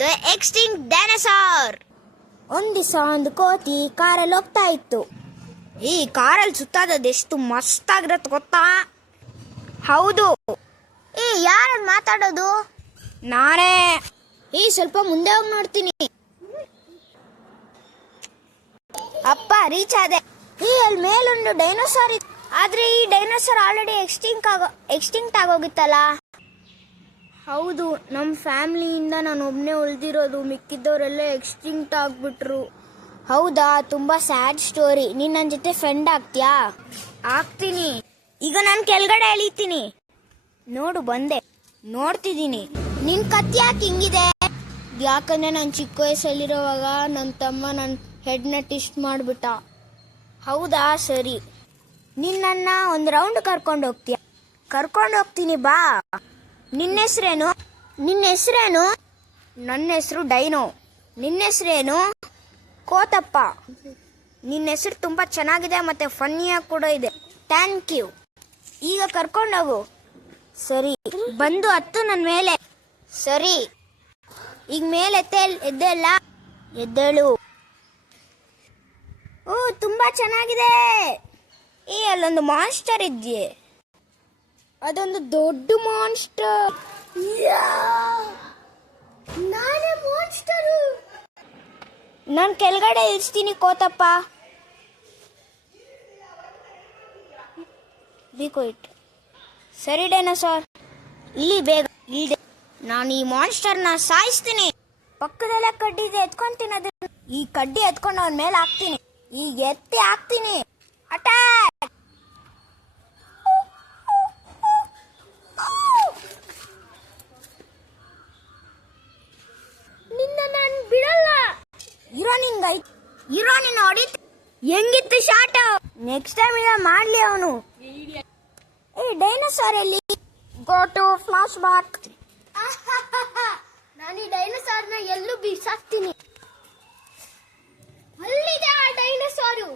The extinct dinosaur. ಒಂದ್ ದಿವಸ ಒಂದು ಕೋತಿ ಕಾರಲ್ಲಿ ಹೋಗ್ತಾ ಇತ್ತು. ಈ ಕಾರಲ್ಲಿ ಸುತ್ತಾದದ್ದು ಎಷ್ಟು ಮಸ್ತಾಗಿರತ್ತೆ ಗೊತ್ತಾ? ಹೌದು. ಯಾರು ಮಾತಾಡೋದು? ನಾನೇ. ಸ್ವಲ್ಪ ಮುಂದೆ ಹೋಗಿ ನೋಡ್ತೀನಿ. ಅಪ್ಪ ರೀಚ್ ಆದೆ. ಅಲ್ಲಿ ಮೇಲೊಂದು ಡೈನೋಸಾರ್ ಇತ್ತು. ಆದ್ರೆ ಈ ಡೈನೋಸಾರ್ ಆಲ್ರೆಡಿ ಎಕ್ಸ್ಟಿಂಕ್ಟ್ ಆಗೋಗಿತ್ತಲ್ಲ. ಹೌದು, ನಮ್ಮ ಫ್ಯಾಮಿಲಿಯಿಂದ ನಾನು ಒಬ್ಬನೇ ಉಳಿದಿರೋದು. ಮಿಕ್ಕಿದ್ದವರೆಲ್ಲ ಎಕ್ಸ್ಟಿಂಕ್ಟ್ ಆಗ್ಬಿಟ್ರು. ಹೌದಾ? ತುಂಬಾ ಸ್ಯಾಡ್ ಸ್ಟೋರಿ. ನೀನ್ ನನ್ನ ಜೊತೆ ಫ್ರೆಂಡ್ ಆಗ್ತೀಯಾ? ಆಗ್ತೀನಿ. ಈಗ ನಾನು ಕೆಳಗಡೆ ಇಳಿತೀನಿ. ನೋಡು ಬಂದೆ. ನೋಡ್ತಿದ್ದೀನಿ. ನಿನ್ ಕತ್ತಿ ಯಾಕೆ ಹಿಂಗಿದೆ? ಯಾಕಂದ್ರೆ ನಾನು ಚಿಕ್ಕ ವಯಸ್ಸಲ್ಲಿರುವಾಗ ನನ್ನ ತಮ್ಮ ನನ್ನ ಹೆಡ್ನ ಟ್ವಿಸ್ಟ್ ಮಾಡ್ಬಿಟ್ಟ. ಹೌದಾ, ಸರಿ. ನಿನ್ನ ಒಂದು ರೌಂಡ್ ಕರ್ಕೊಂಡು ಹೋಗ್ತೀಯ? ಕರ್ಕೊಂಡು ಹೋಗ್ತೀನಿ, ಬಾ. ನಿನ್ನ ಹೆಸರೇನು? ನನ್ನ ಹೆಸರು ಡೈನೋ. ನಿನ್ನ ಹೆಸರೇನು? ಕೋತಪ್ಪ. ನಿನ್ನ ಹೆಸರು ತುಂಬಾ ಚೆನ್ನಾಗಿದೆ ಮತ್ತೆ ಫನ್ನಿಯಾಗಿ ಕೂಡ ಇದೆ. Thank you. ಈಗ ಕರ್ಕೊಂಡೋಗು. ಸರಿ. ಬಂದು ಹತ್ತು ನನ್ನ ಮೇಲೆ. ಸರಿ. ಈಗ ಮೇಲೆ ಎದ್ದೆಲ್ಲ. ಎದ್ದೇಳು. ತುಂಬಾ ಚೆನ್ನಾಗಿದೆ. ಅಲ್ಲೊಂದು ಮಾನ್ಸ್ಟರ್ ಇದೆಯೇ? ಅದೊಂದು ದೊಡ್ಡ ಮಾನ್ಸ್ಟರ್. ನಾನೇ ಮಾನ್ಸ್ಟರು. ನಾನು ಕೆಳಗಡೆ ಇಳಿಸ್ತೀನಿ ಕೋತಪ್ಪ. ಬಿಕೋಯಿಟ್. ಸರಿ ಡೈನೋಸಾರ್, ಇಲ್ಲಿ ಬೇಗ ಇಳಿದೆ. ನಾನು ಈ ಮಾನ್ಸ್ಟರ್ನ ಸಾಯಿಸ್ತೀನಿ. ಪಕ್ಕದಲ್ಲೇ ಕಡ್ಡಿ ಇದೆ, ಎತ್ಕೊಂತೀನಿ. ಅದನ್ನ ಈ ಕಡ್ಡಿ ಎತ್ಕೊಂಡು ಅವನ ಮೇಲೆ ಹಾಕ್ತೀನಿ. ಈಗ ಎತ್ತಿ ಹಾಕ್ತೀನಿ. ಅಟ್ಯಾಕ್! ನಿನ್ನ ನಾನು ಬಿಡಲ್ಲ. ಇರೋ ನಿನ್ನ ಹೊಡಿತ. ಹೆಂಗಿತ್ತು ಶಾಟ್? ನೆಕ್ಸ್ಟ್ ಟೈಮ್ ಇಲ್ಲ ಮಾಡ್ಲಿ ಅವನು. ಡೈನೋಸಾರ್ ಎಲ್ಲಿ? Go to flashback. ನಾನು ಈ ಡೈನೋಸಾರ್ನ ಎಲ್ಲೂ ಬೀಸಾಕ್ತೀನಿ. ಅಲ್ಲಿದೆ ಆ ಡೈನೋಸಾರು.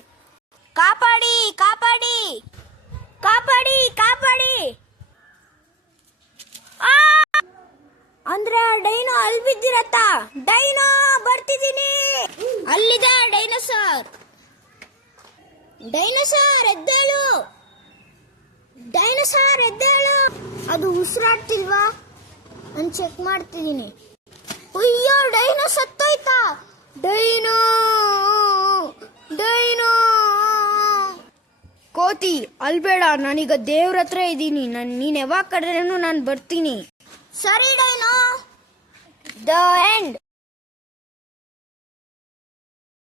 ಕಾಪಾಡಿ ಕಾಪಾಡಿ ಕಾಪಾಡಿ ಕಾಪಾಡಿ. ಅಂದ್ರೆ ಆ ಡೈನೋ ಅಲ್ಲಿ ಬಿದ್ದಿರತ್ತ. ಡೈನೋ ಬರ್ತಿದ್ದೀನಿ. ಅಲ್ಲಿದೆ ಡೈನೋಸಾರ್. ಡೈನೋಸಾರ್ ಎದ್ದೇಳು. ಡೈನೋಸಾರ್ ಎದ್ದೇಳು. ಅದು ಉಸಿರಾಡ್ತಿಲ್ವಾ? ನಾನು ಚೆಕ್ ಮಾಡ್ತಿದ್ದೀನಿ. ಅಯ್ಯೋ, ಡೈನೋ ಸತ್ತೋಯ್ತಾ? Dino dino. ಕೋತಿ ಅಲ್ಬೇಡ, ನಾನೀಗ ದೇವ್ರ ಹತ್ರ ಇದ್ದೀನಿ. ನೀನ್ ಯಾವಾಗ ಕರೆದ್ರೂ ನಾನು ಬರ್ತೀನಿ. ಸರಿ ಡೈನೋ. The end.